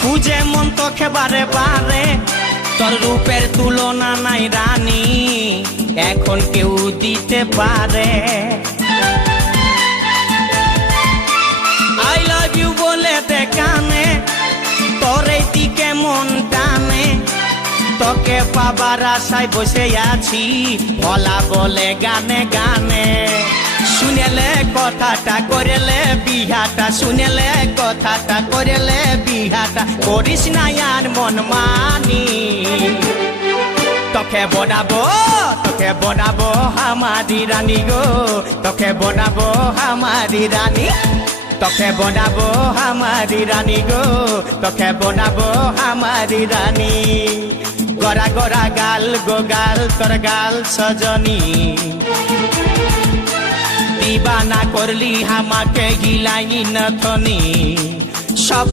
খুঁজে মন তোকে বারে বারে, তোর রূপের তুলনা নাই রানী, এখন কেউ দিতে পারে। আই লাভ ইউ বলে দে কানে, তোর এই দিকে মন টানে, তোকে পাবার আশায় বসে আছি, ভোলা বলে গানে গানে। শুনেলে কথাটা করেলে বিহাটা, শুনেলে কথাটা করেলে বিহাটা, করিস না আর মন মানি। তোকে বনাবো আমারি রানী গো, তোকে বনাবো আমারি রানী, তোকে বনাবো আমারি রানী গো, তোকে বনাবো আমারি রানী। গড়া গড়া গাল গো গাল, তোর গাল সজনী, দিবানা করলি আমাকে গিলাই নথনি। সব